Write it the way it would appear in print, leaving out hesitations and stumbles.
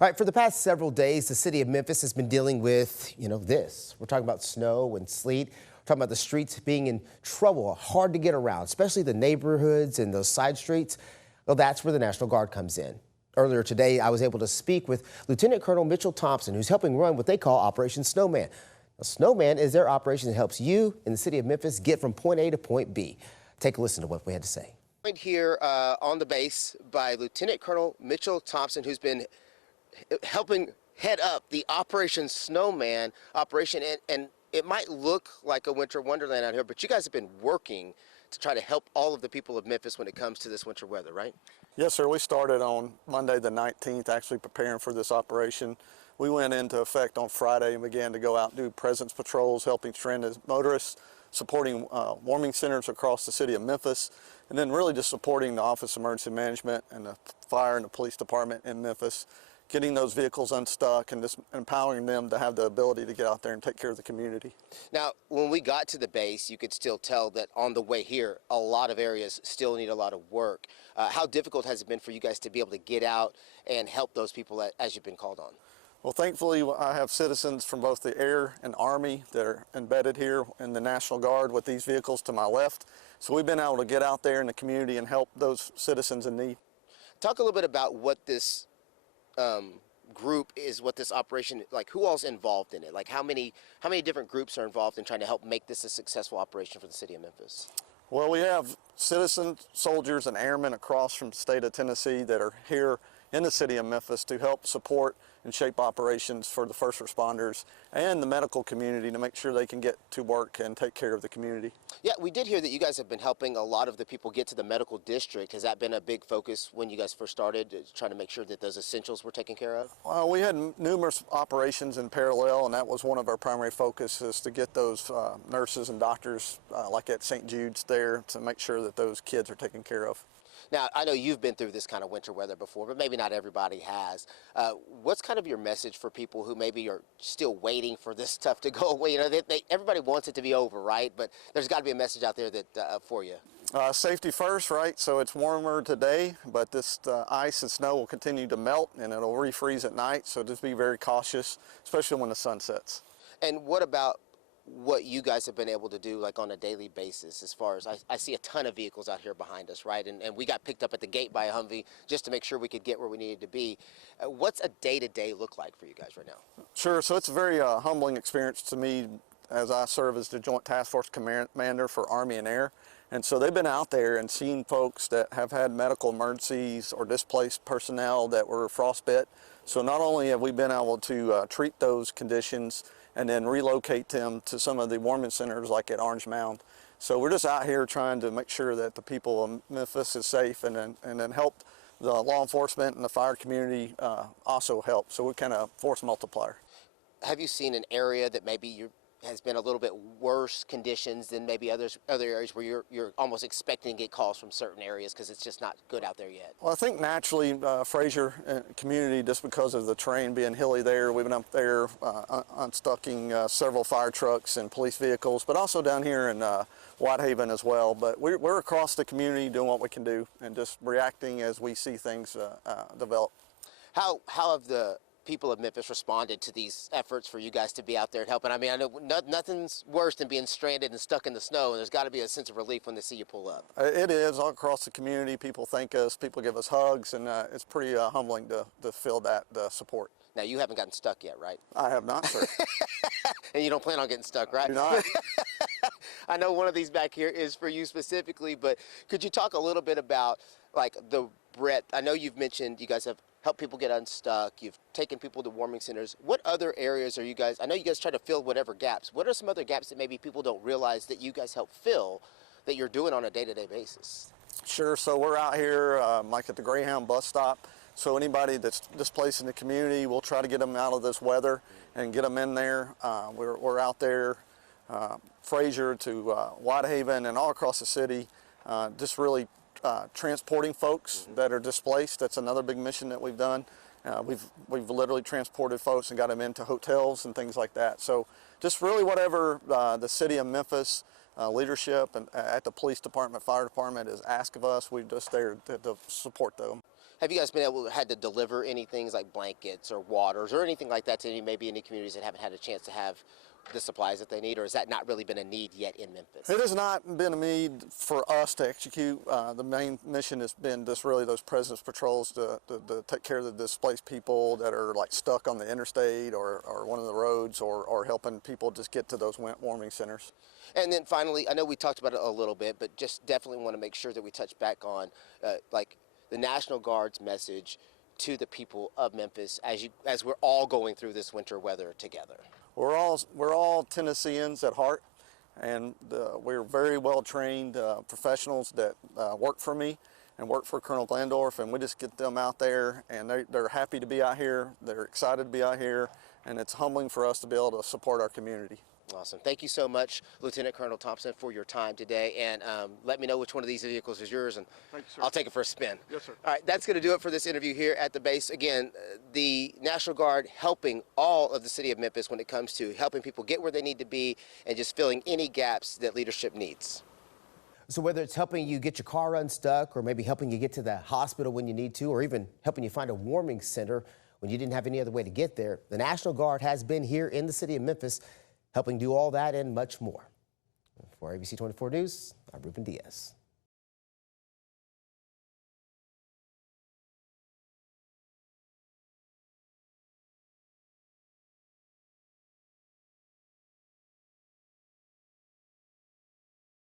All right, for the past several days, the city of Memphis has been dealing with, this. We're talking about snow and sleet. We're talking about the streets being in trouble, hard to get around, especially the neighborhoods and those side streets. Well, that's where the National Guard comes in. Earlier today, I was able to speak with Lieutenant Colonel Mitchell Thompson, who's helping run what they call Operation Snowman. Now, Snowman is their operation that helps you in the city of Memphis get from point A to point B. Take a listen to what we had to say. Right here on the base by Lieutenant Colonel Mitchell Thompson, who's been helping head up the Operation Snowman operation. And it might look like a winter wonderland out here, but you guys have been working to try to help all of the people of Memphis when it comes to this winter weather, right? Yes, sir. We started on Monday the 19th, actually preparing for this operation. We went into effect on Friday and began to go out and do presence patrols, helping stranded motorists, supporting warming centers across the city of Memphis, and then really just supporting the Office of Emergency Management and the fire and the police department in Memphis, getting those vehicles unstuck and just empowering them to have the ability to get out there and take care of the community. Now, when we got to the base, you could still tell that on the way here, a lot of areas still need a lot of work. How difficult has it been for you guys to be able to get out and help those people as you've been called on? Well, thankfully, I have citizens from both the Air and Army that are embedded here in the National Guard with these vehicles to my left. So we've been able to get out there in the community and help those citizens in need. Talk a little bit about what this group is, what this operation, like who all's involved in it? Like how many different groups are involved in trying to help make this a successful operation for the city of Memphis? Well, we have citizens, soldiers, and airmen across from the state of Tennessee that are here in the city of Memphis to help support and shape operations for the first responders and the medical community to make sure they can get to work and take care of the community. Yeah, we did hear that you guys have been helping a lot of the people get to the medical district. Has that been a big focus when you guys first started, trying to make sure that those essentials were taken care of? Well, we had numerous operations in parallel, and that was one of our primary focuses, to get those nurses and doctors like at St. Jude's there to make sure that those kids are taken care of. Now, I know you've been through this kind of winter weather before, but maybe not everybody has. What's kind of your message for people who maybe are still waiting for this stuff to go away? You know, everybody wants it to be over, right? But there's got to be a message out there that for you. Safety first, right? So it's warmer today, but this ice and snow will continue to melt, and it'll refreeze at night. So just be very cautious, especially when the sun sets. And what about what you guys have been able to do, like on a daily basis, as far as I see a ton of vehicles out here behind us, right? And we got picked up at the gate by a Humvee just to make sure we could get where we needed to be. What's a day-to-day look like for you guys right now? Sure. So it's a very humbling experience to me, as I serve as the Joint Task Force Commander for Army and Air. And so they've been out there and seen folks that have had medical emergencies or displaced personnel that were frostbit. So not only have we been able to treat those conditions and then relocate them to some of the warming centers like at Orange Mound. So we're just out here trying to make sure that the people of Memphis is safe, and then help the law enforcement and the fire community also help. So we're kind of force multiplier. Have you seen an area that maybe has been a little bit worse conditions than maybe other areas where you're almost expecting to get calls from certain areas because it's just not good out there yet? Well, I think naturally Fraser community, just because of the terrain being hilly there, we've been up there unstucking several fire trucks and police vehicles, but also down here in Whitehaven as well. But we're across the community doing what we can do and just reacting as we see things develop. How have the people of Memphis responded to these efforts for you guys to be out there and helping? I mean, I know nothing's worse than being stranded and stuck in the snow, and there's got to be a sense of relief when they see you pull up. It is. All across the community, people thank us, people give us hugs, and it's pretty humbling to feel that support. Now, you haven't gotten stuck yet, right? I have not, sir. And you don't plan on getting stuck, right? I do not. I know one of these back here is for you specifically, but could you talk a little bit about like the breadth? I know you've mentioned you guys have helped people get unstuck. You've taken people to warming centers. What other areas are you guys, I know you guys try to fill whatever gaps. What are some other gaps that maybe people don't realize that you guys help fill that you're doing on a day-to-day basis? Sure. So we're out here like at the Greyhound bus stop. So anybody that's displaced in the community, we'll try to get them out of this weather and get them in there. We're out there, Fraser to Whitehaven and all across the city, just really transporting folks that are displaced. That's another big mission that we've done. We've literally transported folks and got them into hotels and things like that. So just really whatever the city of Memphis leadership and at the police department, fire department is asked of us, we're just there to support them. Have you guys had to deliver any things like blankets or waters or anything like that to maybe any communities that haven't had a chance to have the supplies that they need, or has that not really been a need yet in Memphis? It has not been a need for us to execute. The main mission has been just really those presence patrols to take care of the displaced people that are like stuck on the interstate or one of the roads, or helping people just get to those warming centers. And then finally, I know we talked about it a little bit, but just definitely want to make sure that we touch back on like the National Guard's message to the people of Memphis as we're all going through this winter weather together. We're all Tennesseans at heart, and we're very well trained professionals that work for me and work for Colonel Glandorf, and we just get them out there, and they're happy to be out here. They're excited to be out here, and it's humbling for us to be able to support our community. Awesome. Thank you so much, Lieutenant Colonel Thompson, for your time today. And let me know which one of these vehicles is yours, and I'll take it for a spin. Yes, sir. All right, that's going to do it for this interview here at the base. Again, the National Guard helping all of the city of Memphis when it comes to helping people get where they need to be and just filling any gaps that leadership needs. So whether it's helping you get your car unstuck, or maybe helping you get to the hospital when you need to, or even helping you find a warming center when you didn't have any other way to get there, the National Guard has been here in the city of Memphis helping do all that and much more. For ABC24 News, I'm Ruben Diaz.